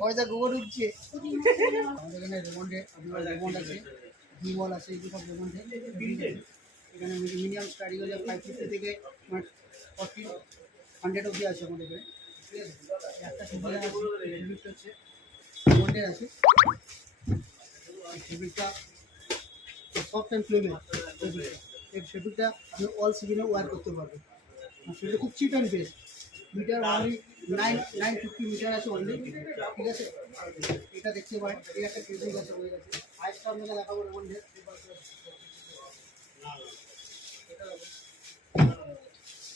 পয়সা গোবর উঠছে আমাদের এখানে রেমন্ডে আপনার রেমন্ড আছে ভিমল আছে এগুলো সব রেমন্ডে এখানে মিনিমাম স্টার্টিং হচ্ছে 550 থেকে 1400 অবধি আছে আমাদের এখানে ঠিক আছে একটা সুবিধা আছে ফেব্রিকটা হচ্ছে রেমন্ডের আছে ফেব্রিকটা সফট অ্যান্ড ফ্লেমেবল এই ফেব্রিকটা আপনি অল সিজনে ওয়ার করতে পারবেন সেটা খুব cheap and best metre only 950 metre আছে অনলি ঠিক আছে এটা দেখতে পারেন এই একটা ফেব্রিক আছে হয়ে গেছে আরেকটা আপনাকে দেখাবো রেমন্ডের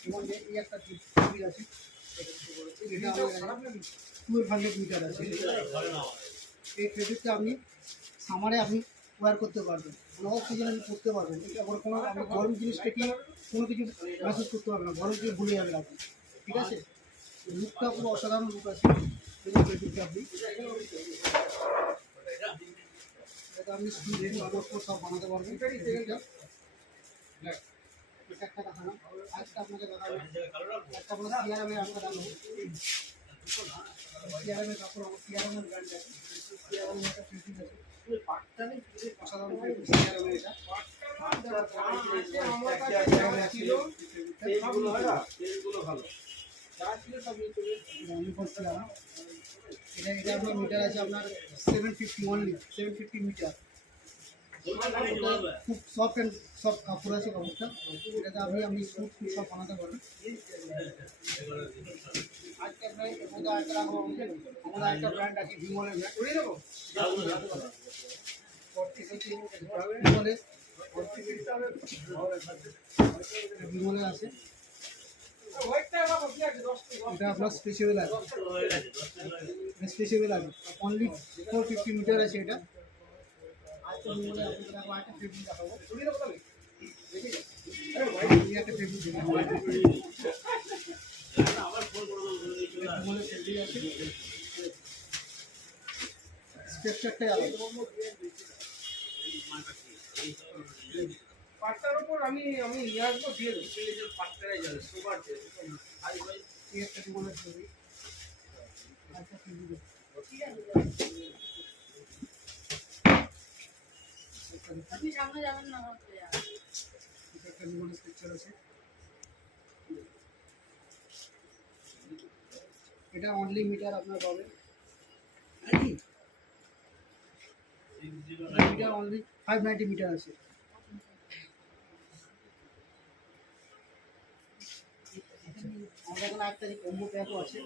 রেমন্ডের এই একটা ফেব্রিক আছে এটা আমাদের 1200 মিটার আছে এই ফেব্রিকটা আপনি সামারে আপনি ওয়ার করতে পারবেন অল সিজনে আপনি করতে পারবেন আবার কোনো আপনি গরম জিনিসটা কি কোনো কিছু মেসেজ করতে পারবেন না গরম কিছু ভুলে যাবেন আপনি ঠিক আছে লুকটা পুরো অসাধারণ লুক আছে ফেব্রিকটা আপনি এটা আপনি স্টুডেন্ট সব বানাতে পারবেন এটা একটা দেখানো আরেকটা আপনাকে দেখাবো একটা আপনার সিআরএমের আমরা দেখাবো সিআরএমের কাপড় আমার সিআরএমের ব্র্যান্ড আছে সিআরএমের একটা ফেব্রিক আছে অসাধারণ সিআরএমের এটা এটা আপনার মিটার আছে আপনার 750 অনলি 750 মিটার খুব সফট অ্যান্ড সফট কাপড় আছে কাপড়টা এটাতে আপনি স্যুট সব বানাতে পারেন আজকে আরেকটা রাখবো আমাদের আরেকটা ব্র্যান্ড আছে ভিমলের ব্র্যান্ড উড়িয়ে দেবো ভিমলে আছে এটা আপনার স্পেশাল আছে স্পেশাল আছে অনলি 450 মিটার আছে এটা আজকে ভিমলে আপনাদের একটা ফেব্রিক দেখাবো উড়িয়ে দেবো তবে দেখি একটা ফেব্রিক দেখাবো ভিমলে ফেব্রিক আছে স্ট্রাকচারটাই আলাদা পাটটার উপর আমি নিয়ে আসবো দিয়ে দেবো পাটটাই যাবে সুপার একটা জীবনের ছবি আপনি সামনে যাবেন না একটা জীবনের পিকচার আছে এটা অনলি মিটার আপনার পাবেন মিটার অনলি 590 মিটার আছে আমাদের এখানে একটা কম্বো প্যাকও আছে